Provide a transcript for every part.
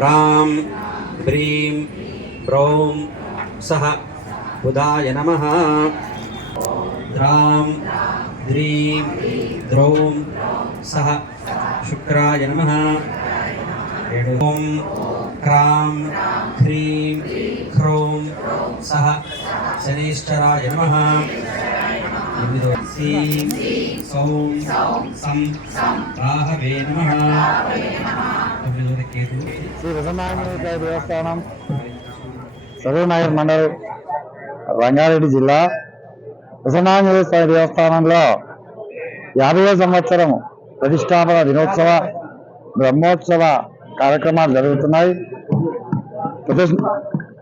ह्रां ह्रीं ह्रौं सः बुधाय नमः। ह्रां ह्रीं ह्रौं सः शुक्राय नमः। ॐ क्रां ह्रीं ह्रौं सः शनैश्चराय नमः। सीं सौं सं राहवे नमः। శ్రీ ప్రసన్నాంజనేయ దేవస్థానం సరూర్నగర్ మండల్ రంగారెడ్డి జిల్లా ప్రసన్నాంజనేయ స్వామి దేవస్థానంలో 50వ సంవత్సరం ప్రతిష్టాపన దినోత్సవ బ్రహ్మోత్సవ కార్యక్రమాలు జరుగుతున్నాయి.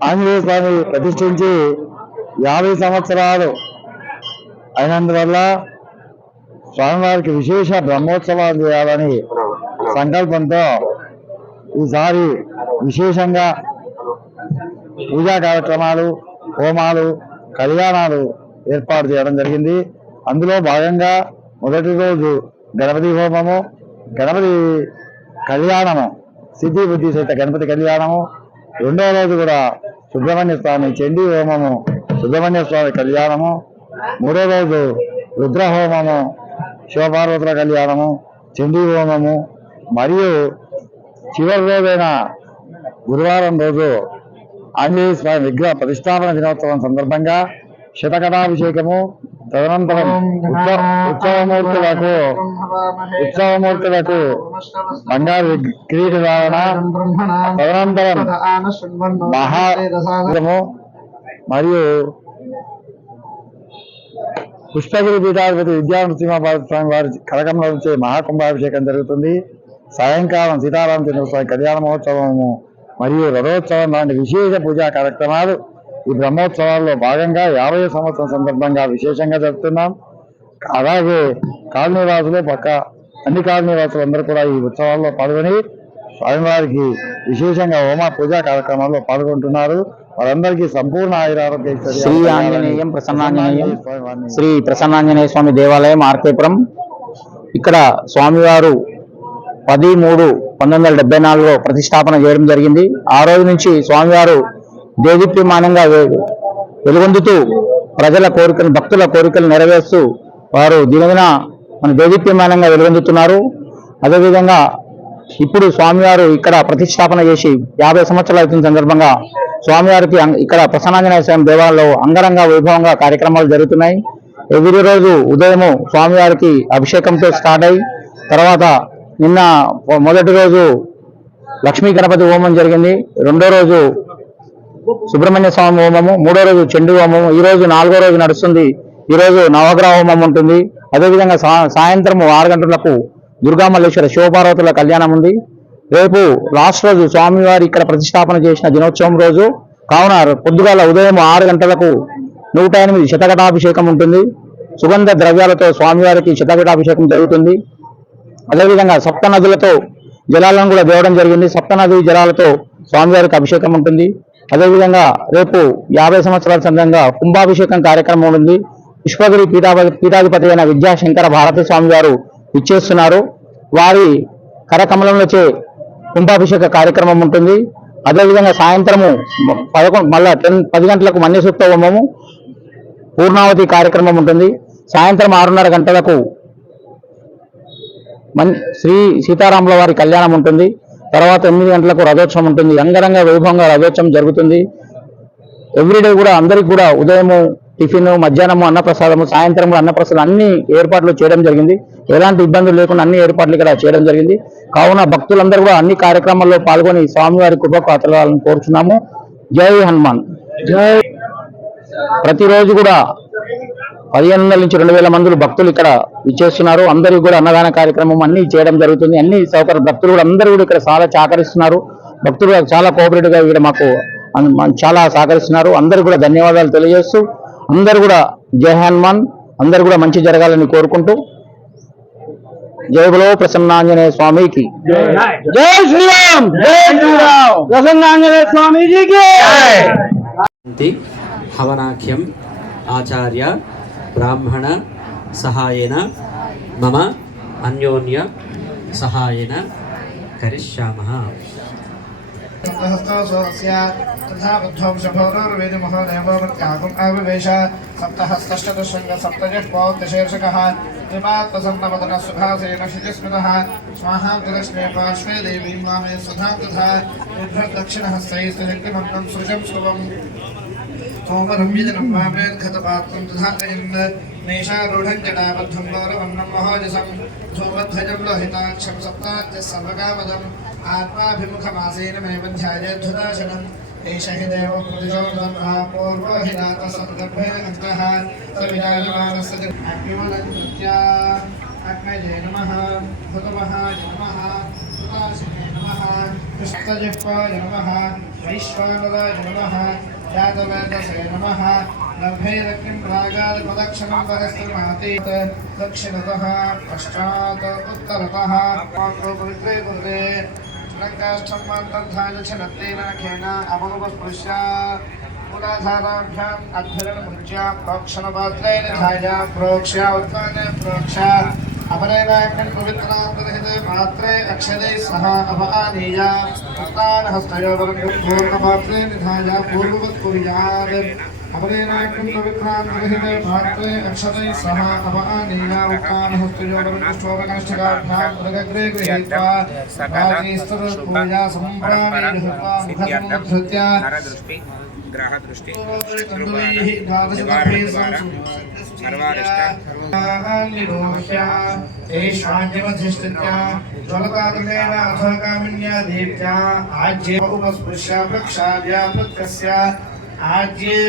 ఆంజనేయ స్వామి ప్రతిష్ఠించి 50 సంవత్సరాలు అయినందువల్ల స్వామివారికి విశేష బ్రహ్మోత్సవాలు చేయాలని సంకల్పంతో ఈసారి విశేషంగా పూజా కార్యక్రమాలు, హోమాలు, కళ్యాణాలు ఏర్పాటు చేయడం జరిగింది. అందులో భాగంగా మొదటి రోజు గణపతి హోమము, గణపతి కళ్యాణము, సిద్ధి బుద్ధి సహిత గణపతి కళ్యాణము, రెండవ రోజు కూడా సుబ్రహ్మణ్య స్వామి చండీ హోమము, సుబ్రహ్మణ్య స్వామి కళ్యాణము, మూడో రోజు రుద్రహోమము, శివపార్వతుల కళ్యాణము, చండీ హోమము, మరియు చివరి రోజైన గురువారం రోజు ఆంజనేయ స్వామి విగ్రహ ప్రతిష్టాపన దినోత్సవం సందర్భంగా శతకటాభిషేకము, తదనంతరం ఉత్సవమూర్తులకు బంగారు కిరీట ధారణ, తదనంతరం మహాము మరియు పుష్పగిరి పీఠాధిపతి విద్యానృసింహపాద స్వామి వారి కరకంలో వచ్చే మహాకుంభాభిషేకం జరుగుతుంది. సాయంకాలం సీతారామచంద్ర స్వామి కళ్యాణ మహోత్సవము మరియు రథోత్సవం లాంటి విశేష పూజా కార్యక్రమాలు ఈ బ్రహ్మోత్సవాల్లో భాగంగా 50వ సంవత్సరం సందర్భంగా విశేషంగా జరుపుతున్నాం. అలాగే కాలనీవాసులు అన్ని కాలనీవాసులు అందరూ కూడా ఈ ఉత్సవాల్లో పాల్గొని స్వామివారికి విశేషంగా హోమ పూజా కార్యక్రమాల్లో పాల్గొంటున్నారు. వారందరికీ సంపూర్ణ ఆయురారోగ్య శ్రీ ఆంజనేయం ప్రసన్నాంజనేయం శ్రీ ప్రసన్నాంజనేయ స్వామి దేవాలయం ఆర్కేపురం. ఇక్కడ స్వామివారు 10/3/1974లో ప్రతిష్టాపన చేయడం జరిగింది. ఆ రోజు నుంచి స్వామివారు దేదీప్యమానంగా వెలుగొందుతూ ప్రజల కోరికలు, భక్తుల కోరికలు నెరవేరుస్తూ వారు దినదిన మన దేదీప్యమానంగా వెలుగొందుతున్నారు. అదేవిధంగా ఇప్పుడు స్వామివారు ఇక్కడ ప్రతిష్టాపన చేసి 50 సంవత్సరాలు అవుతున్న సందర్భంగా స్వామివారికి ఇక్కడ ప్రసన్నాంజనేయ స్వామి దేవాలయంలో అంగరంగ వైభవంగా కార్యక్రమాలు జరుగుతున్నాయి. ఎవ్రీ రోజు ఉదయము స్వామివారికి అభిషేకంతో స్టార్ట్ అయ్యి తర్వాత నిన్న మొదటి రోజు లక్ష్మీ గణపతి హోమం జరిగింది, రెండో రోజు సుబ్రహ్మణ్య స్వామి హోమము, మూడో రోజు చండీ హోమము, ఈ రోజు 4వ రోజు నడుస్తుంది. ఈ రోజు నవగ్రహ హోమం ఉంటుంది. అదేవిధంగా సాయంత్రం 6 గంటలకు దుర్గామల్లేశ్వర శివపార్వతుల కళ్యాణం ఉంది. రేపు లాస్ట్ రోజు స్వామివారి ఇక్కడ ప్రతిష్టాపన చేసిన దినోత్సవం రోజు కావున పొద్దుగాల ఉదయం 6 గంటలకు 108 శతకటాభిషేకం ఉంటుంది. సుగంధ ద్రవ్యాలతో స్వామివారికి శతకటాభిషేకం జరుగుతుంది. అదేవిధంగా సప్త నదులతో జలాలను కూడా దేవడం జరిగింది. సప్తనది జలాలతో స్వామివారికి అభిషేకం ఉంటుంది. అదేవిధంగా రేపు 50 సంవత్సరాల సందర్భంగా కుంభాభిషేకం కార్యక్రమం ఉంది. పుష్పగిరి పీఠాధిపతి అయిన విద్యాశంకర భారతి స్వామి వారు ఇచ్చేస్తున్నారు. వారి కరకమలంలోచే కుంభాభిషేక కార్యక్రమం ఉంటుంది. అదేవిధంగా సాయంత్రము 10 గంటలకు మన్య సూక్త హోమము, పూర్ణావతి కార్యక్రమం ఉంటుంది. సాయంత్రం 6:30 గంటలకు శ్రీ సీతారాముల వారి కళ్యాణం ఉంటుంది. తర్వాత 8 గంటలకు రథోత్సవం ఉంటుంది. అంగరంగ వైభవంగా రథోత్సవం జరుగుతుంది. ఎవ్రీడే కూడా అందరికి కూడా ఉదయము టిఫిన్, మధ్యాహ్నము అన్నప్రసాదము, సాయంత్రం అన్నప్రసాదం అన్ని ఏర్పాట్లు చేయడం జరిగింది. ఎలాంటి ఇబ్బందులు లేకుండా అన్ని ఏర్పాట్లు ఇక్కడ చేయడం జరిగింది. కావున భక్తులందరూ కూడా అన్ని కార్యక్రమాల్లో పాల్గొని స్వామివారి కృపకు అతలాలని కోరుచున్నాము. జై హనుమాన్. జై. ప్రతిరోజు కూడా 1500 నుంచి 2000 మంది భక్తులు ఇక్కడ ఇచ్చేస్తున్నారు. అందరికీ కూడా అన్నదాన కార్యక్రమం అన్ని చేయడం జరుగుతుంది. అన్ని సౌకర్య భక్తులు కూడా అందరూ కూడా ఇక్కడ చాలా సహకరిస్తున్నారు. భక్తులు చాలా కోఆపరేటివ్ గా ఇక్కడ మాకు చాలా సహకరిస్తున్నారు. అందరూ కూడా ధన్యవాదాలు తెలియజేస్తూ అందరూ కూడా జై హనుమాన్, అందరూ కూడా మంచి జరగాలని కోరుకుంటూ జై బలో ప్రసన్నాంజనేయ స్వామికి జై శ్రీరామ్. జై శ్రీరామ్. ప్రసన్నాంజనేయ స్వామిజీకి జై. హవనాఖ్యం ఆచార్య బ్రాహ్మణ సహాయేన మమ అన్యోన్య సహాయేన కరిష్యామః. सप्तहस्तोऽस्य तथा बुद्धोंशभौरोर्वेदमहोदेवोमत्यागुम् आविवेश सप्तहस्तष्टदशृङ्ग सप्तजिह्वोत्तशीर्षकः त्रिपात्तसन्नवदनः सुभासेन शुचिस्मृतः स्वाहाब्दलक्ष्मे पार्श्वे देवीं वामे सुधां तथा बिभ्रद्दक्षिणहस्तैस्तशक्तिमन्तं सृजं शुभम् सोमरं यजनं वामेर्घतपात्रं तथा नेशारूढं जटाबद्धं गौरवन्नं महोजसं धूमध्वजं लोहिताक्षं सप्ताद्यः सर्वकामदम् आत्माभिमुखमासेन मेव ध्यायेद्धुदाशनम् एष हि देवो प्रतिशोधं पूर्वो हि नातः सन्दर्भे अन्तः स विराजमानस्य अग्निमलकृत्या अग्नये नमः भुतमहाय नमः सुताशिने नमः कृष्णजिह्वाय नमः वैश्वानराय नमः यादवेदसे नमः लभेरग्निं प्रागादिप्रदक्षिणं परस्त्रमातीत दक्षिणतः पश्चात् उत्तरतः पवित्रे कुरुते लङ्काष्ठं मान्तर्धाय छनत्तेनाखेन अमनुपस्पृश्य मूलाधाराभ्याम् अध्वरणमुच्य प्रोक्षणपात्रेण ध्याय प्रोक्ष्य उत्थाने प्रोक्ष्य अपरेणाग्निं पवित्रान्तर्हिते पात्रे अक्षरे सह अपानीय हस्तानहस्तयोः पूर्णपात्रे निधाय पूर्ववत् कुर्यात् अपरेणाग्निं पवित्रान्तर्हिते पात्रे अक्षरे सह अपानीय उक्तानहस्तयोः मृगग्रे गृहीत्वा वागीस्तरपूजा सम्प्राणीयहृत्वा मुखसमुद्धृत्य ग्रहदृष्टि ज्वलताग्नेन अथकामिन्या देव्या आज्ये उपस्पृश्य प्रक्षाल्य प्रत्यस्य आज्ये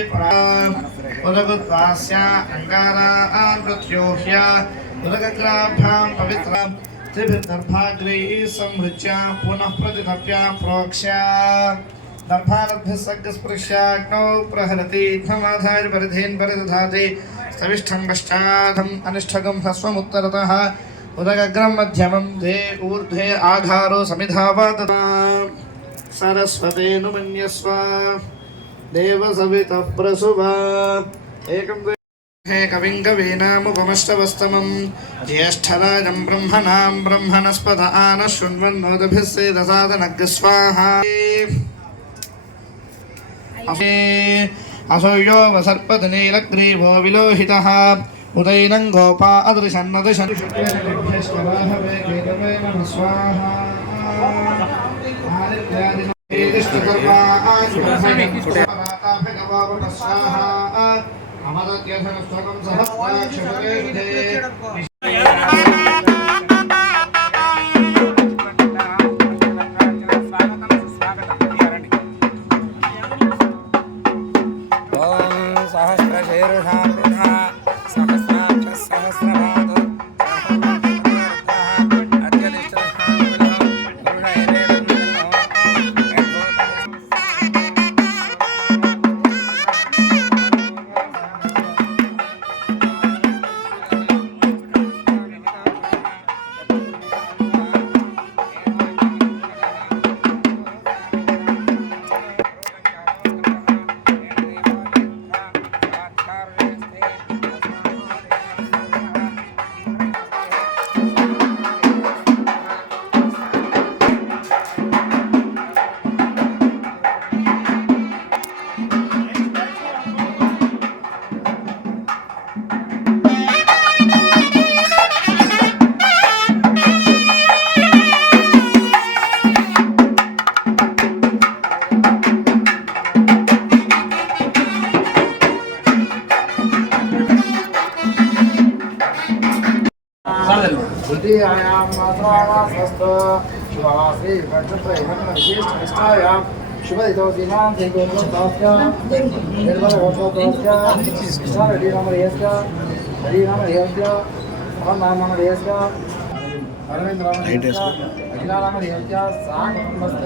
उदगुद्वास्य अङ्गारान् प्रत्योह्य उदगग्राभ्यां पवित्रां त्रिभिर्दर्भाग्रैः संहृत्य पुनः प्रतितप्य प्रोक्ष्य दर्भारभ्यस्पृश्याग्नौ प्रहरति धमाधाय परिधेन् परिदधाति स्तविष्ठं पश्चादम् अनिष्ठकं ह्रस्वमुत्तरतः उदगग्रं मध्यमं दे ऊर्ध्वे आधारो समिधावातता सरस्वतेऽनुमन्यस्व देवसवितः प्रसुव एकं हे कविं कवीनामुपमश्रवस्तमं ज्येष्ठराजं ब्रह्मणां ब्रह्मणस्पत आनः शृण्वन्नोदभिः सेदसादनग् स्वाहा असौयो वसर्पतनीलग्रीवो विलोहितः उदैनं गोपा अदृशन्नदृशन् द्वितीयायां मात्रावासस्तु शुभवासी नक्षत्रैवं विशेषनिष्ठायां शुभदितोऽसीनां चैतोन्वत्तास्य निर्मलवत्वत्तास्य कृष्णरेड्डीनामधेयस्य हरिनामधेयस्य अहन्नामधेयस्य अरविन्दरामधेयस्य अखिलानामधेयस्य साङ्गमस्य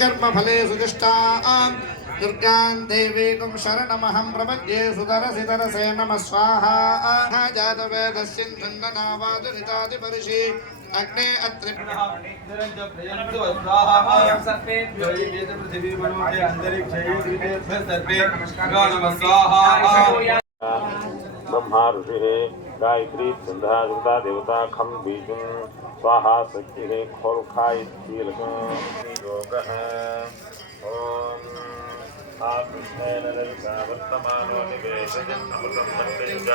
कर्मफले सुदिष्टां दुर्गां देवीं शरणमहं प्रपद्ये सुतरसि तरसे नमः स्वाहा जातवेदस्यन्दनावादुरितादिपर्षि अग्ने अत्रि ब्रह्मा ऋषिः गायत्री छन्दः दुर्गा देवता खं बीजं स्वाहा शक्तिः खोल्खा इत्येलकं योगः ॐ कृष्णेन ललिता वर्तमानो निवेशयन् अमृतं मन्दिरं च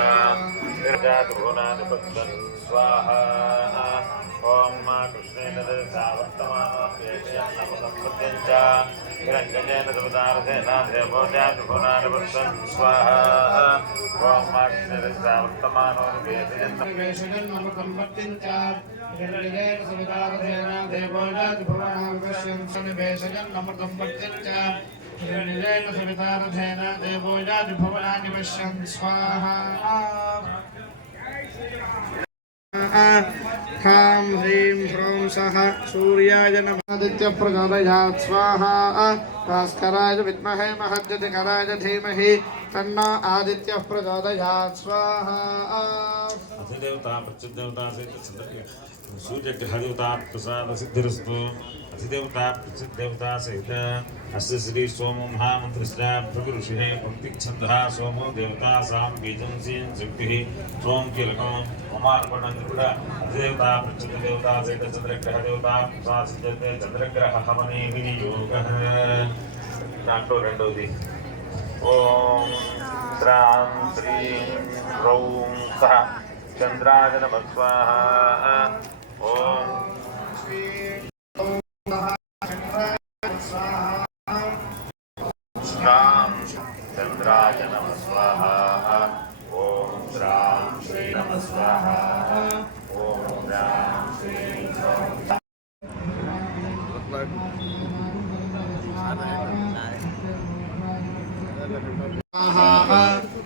निर्जातुभुवनादिपत्यन् स्वाहा ॐ कृष्णेन ललिता वर्तमानो निवेशयन् अमृतं मन्दिरं च निरञ्जनेन देवतारथेन देवोजातुभुवनादिपत्यन् स्वाहा ॐ कृष्णेन ललिता वर्तमानो निवेशयन् अमृतं मन्दिरं च निर्जनेन देवतारथेन देवोजातुभुवनादिपत्यन् निवेशयन् अमृतं मन्दिरं च निर्जनेन सवितारथेन देवोजातुभुवनानि पश्यन् स्वाहा खां ह्रीं ह्रौं सः सूर्याय नमः आदित्यप्रचोदयात् स्वाहा भास्कराय विद्महे महद्युतिकराय धीमहि तन्नो आदित्यः प्रचोदयात् स्वाहा अधिदेवता प्रत्युदेवता सहित सूर्यग्रहदेवता प्रसाद सिद्धिरस्तु अधिदेवता प्रत्युदेवता सहित अस्य श्री सोमो महामन्त्रस्य भृगुऋषिः पंक्तिच्छन्दः सोमो देवता सां बीजं सीं शक्तिः सोम कीलकं ममार्पणं अधिदेवता प्रत्युदेवता सहित चंद्रग्रहदेवता प्रसाद सिद्धिर्ते चंद्रग्रह हवने विनियोगः नाटो రెండోది ओम त्रां श्रीं रौं सः चंद्राय नमः स्वाहा ओम श्रां चंद्राय नमः स्वाहा ओम श्रां श्री नमः स्वाहा ओम श्रां श्री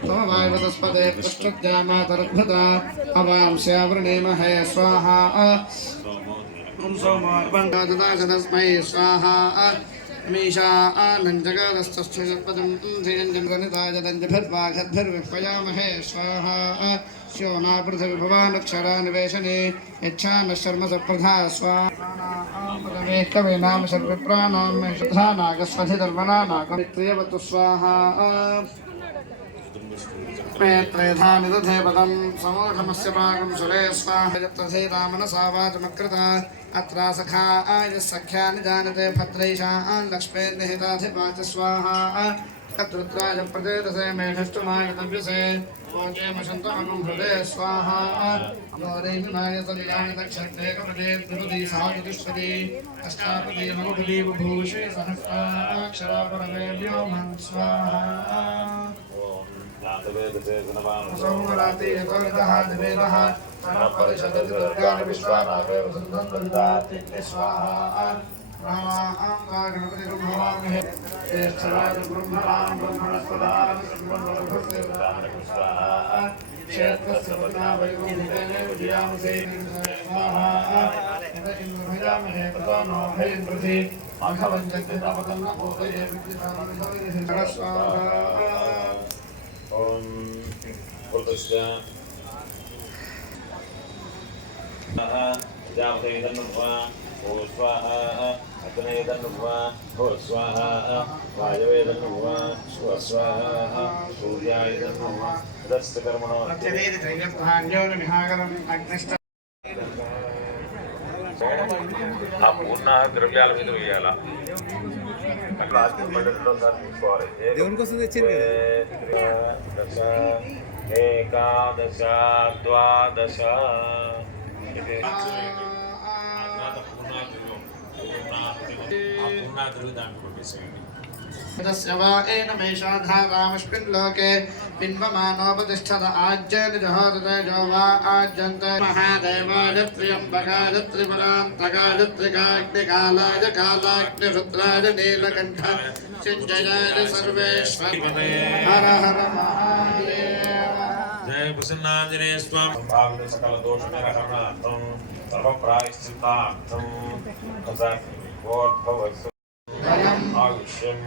सोमवायुवतस्पते पृष्ठद्यामातरद्भुता अवांस्यावृणीमहे स्वाहा ॐ सोमोपङ्गाददाशतस्मै स्वाहा मीशा आनन्दजगदस्तस्थपदं धियञ्जनितायदञ्जभिर्वाघद्भिर्विह्वयामहे स्वाहा श्योना पृथिविभवानक्षरानिवेशने यच्छानः शर्मसप्रधा स्वाहा कवीनां सर्वप्राणां मे शुद्धा नागस्वधिधर्मणा नागमित्रियवतु स्वाहा त्रयधानि दधे पदं समोघमस्य पाकं सुरे स्वाहा यत्तथैरामनसा वाचमकृता अत्रा सखा सख्यानि जानते भद्रैषान् लक्ष्मीर्निहिताधिपा च स्वाहा तद्रुद्राय प्रचेतसे मेघष्टुमाय तव्यसे ओजेमशन्तमगं हृदे स्वाहा अमोरेमिनाय सलिलानि दक्षिणे कमले द्विपदी सायुतिष्ठति अष्टापदी नवपदी बुभूषे सहस्राक्षरा परमे व्योमं स्वाहा सोमराति यतोरितः दिवेदः परिषदर्गानि विश्वानापे वसन्तं दन्दाति स्वाहा रामां गणपतिं भवामहे ज्येष्ठराज ब्रह्मणां ब्रह्मणस्पदां स्वाहा क्षेत्रस्य पत्ना वैकुण्ठेन विजयामसे स्वाहा इन्द्रभयामहे ततो नो भयन्द्रधि माघवञ्जन्यतापतन्न भूतये विद्युतां स्वाहा ओम पुरुषस्य जामतेदन्नुवा ओ स्वाहा अग्नेदन्नुवा ओ स्वाहा वायवेदं नमः स्वस्वाहा सूर्याय नमः तस्य कर्मणो अत्यदेति त्रैगत्वान्योन विहागरम् अग्निष्ट ఆ పూర్ణ ద్రవ్యాల మీద వేయాలా దేవుని కోసం తెచ్చింది దశ ఏకాదశ ద్వాదశ దాంట్లో పెట్టేసేయండి तस्य वा एनमेषाधारामस्मिन् लोके पिन्वमानोपतिष्ठत आज्येन जहोदतेजो वा आज्यन्ते महादेवाय त्र्यम्बकाय त्रिपुरान्तकाय त्रिकाग्निकालाय कालाग्निरुद्राय नीलकण्ठ चिञ्जयाय सर्वेश्वर हर हर महादेव जय प्रसन्नाञ्जनेय स्वामी भावित सकल दोष निरहरणार्थं सर्व प्रायश्चित्तार्थं आयुष्यं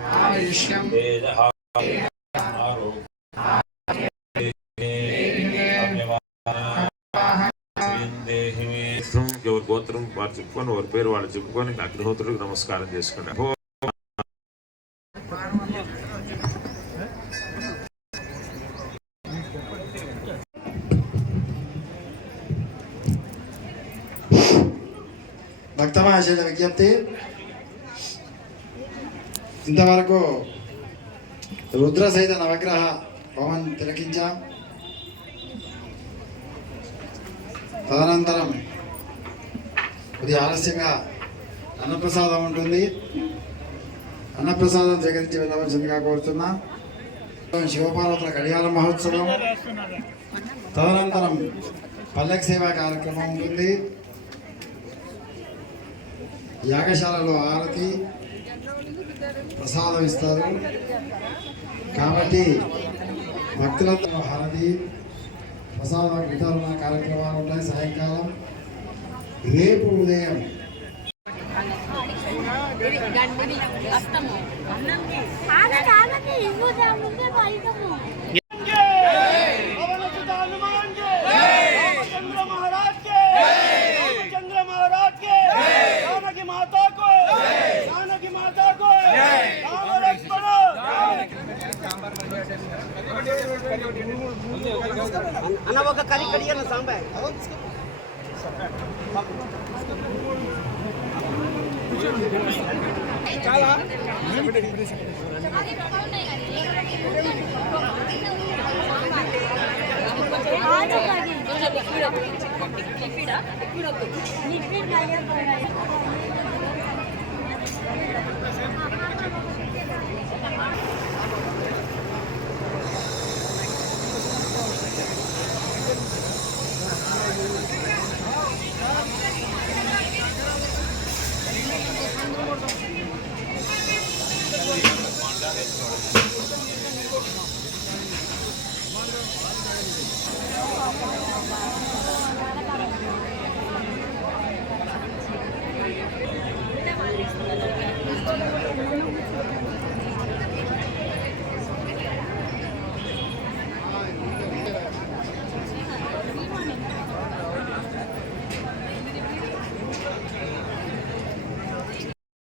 तेजः ఎవరి గోత్రం వారు చెప్పుకొని వారి పేరు వాళ్ళు చెప్పుకొని అగ్నిహోత్రుడికి నమస్కారం చేసుకోండి భక్తమహాశయుల విజ్ఞప్తి, ఇంతవరకు రుద్ర సహిత నవగ్రహ హోమం తిలకించాం. తదనంతరం కొద్ది ఆలస్యంగా అన్నప్రసాదం ఉంటుంది. అన్నప్రసాదం స్వీకరించి వెళ్ళవలసిందిగా కోరుతున్నా. శివపార్వతుల కళ్యాణ మహోత్సవం, తదనంతరం పల్లకి సేవా కార్యక్రమం ఉంటుంది. యాగశాలలో ఆరతి ప్రసాదం ఇస్తారు కాబట్టి భక్తులతో హారతి ప్రసాద వితరణ కార్యక్రమాలు ఉంటాయి. సాయంకాలం రేపు ఉదయం అన్న ఒక కరి కడియన్న సాంబాయ్ చాలా